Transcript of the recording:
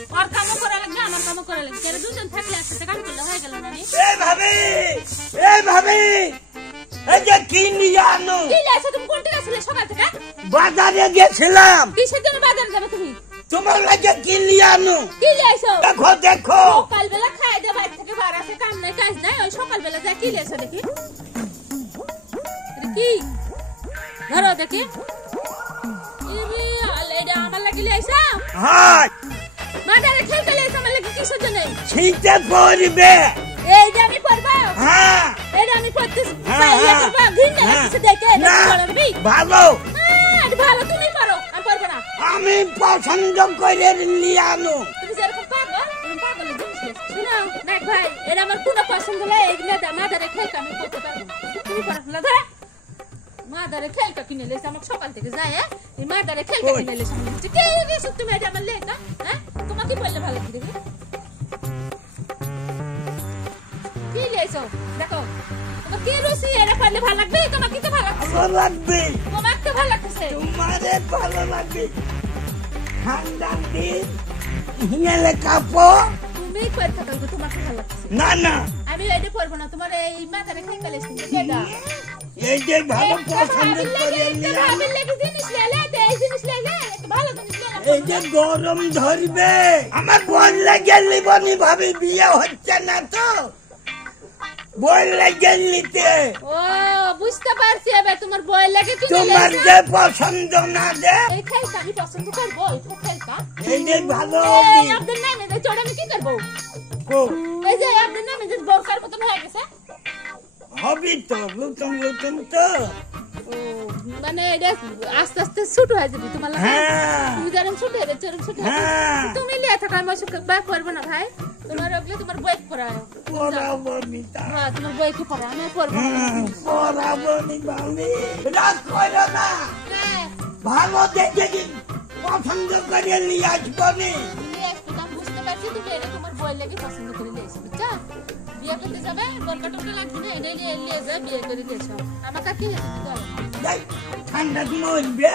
और कामो करा লাগবে আমার কামো করা লাগবে কেন দুজন থাকলে একসাথে কাম করলে হয়ে গেল না নি এ ভাবি এই যে কি নিয়ে আনো কি লাইছো তুমি কোন থেকে আসলে সকাল থেকে বাজারে গেছিলাম কিসের জন্য বাজারে যাবে তুমি তোমার লাগে কি নিয়ে আনো কি লাইছো দেখো দেখো সকালবেলা খাই দে বাইরে থেকে বার আসে কাম নাই কাজ নাই ওই সকালবেলা যা কি লাইছো দেখি কি ধরো দেখি ইরে আলেডা আমার লাগি লাইছো হ্যাঁ বাজারে খেলতে লাইছো আমার লাগি কিসের জন্য ছিটে পড়বে এই যে আমি পড়বা হ্যাঁ এটা আমি পড়তেছি বাইরে করবা ঘিন্না কিছু দেখে না পড়বি ভালো ভালো তুমি পারো আমি পারবো না আমি পছন্দ করে নিয়ে আনো তুমি যেরকম পারবো তুমি পাগলের জিনিস শুনো দেখ ভাই এটা আমার কোনো পছন্দ নয় এগুলো মাদারে খেলতে আমি করতে পারবো না তুমি পারো না ধরে মাদারে খেলটা কিনে লেছে আমার সকাল থেকে যায় এই মাদারে খেলটা কিনে লেছে কে রেছো তুমি এটা আমার লেখা হ্যাঁ তোমাকে বললে ভালো কি দেখি কি লেছো দেখো তোমার কি রুচি এটা পারলে ভালো লাগবে তোমাকে কি ভালো লাগবে তোমাকে ভালো লাগতেছে তোমারে ভালো লাগবে ঠান্ডা দিন হিঙেলে কাপো তুমি কই থাকো তোমাকে ভালো লাগতেছে না না আমি এটা করব না তোমার এই মাথারে খেলতে লেছে এটা এই যে ভালো পছন্দ করে নিয়ে আমি লেগে জিনিস লেলে দে এই জিনিস লেলে একটা ভালো জিনিস লেলে এই যে গরম ধরবে আমার বোন লাগে লিবনি ভাবি বিয়ে হচ্ছে না তো বোন লাগে নিতে ও বুঝতে পারছি এবার তোমার বই লাগে কি তোমার যে পছন্দ না দে এই খেলটা আমি পছন্দ করব এই খেলটা এই যে ভালো এই আপনার নামে যে চড় আমি কি করব এই যে আপনার নামে যে বরকার মতন হয়ে গেছে হবি তো নতুন নতুন তো মানে এটা আস্তে আস্তে ছোট হয়ে যাবে তোমার লাগে হ্যাঁ তুমি যেরকম ছোট হয়ে চরম ছোট হ্যাঁ তুমি লিয়ে থাকো আমি ওসব ব্যাক করবো না ভাই তোমার ওগুলো তোমার বই পড়ায় পড়াবো নিতা হ্যাঁ তোমার বই কি পড়া আমি পড়বো না পড়াবো নি ভাবি রাত করো না হ্যাঁ ভালো দেখে কি পছন্দ করে নিয়ে আসবো নি আমি বুঝতে পারছি তুমি এটা তোমার বই লাগে পছন্দ করে নিয়েছো বুঝছো বিয়ে করতে যাবে বরকা টরকা লাগবে না এটা নিয়ে যা বিয়ে করে দিয়েছো আমার কাকি ঠান্ডা মরবে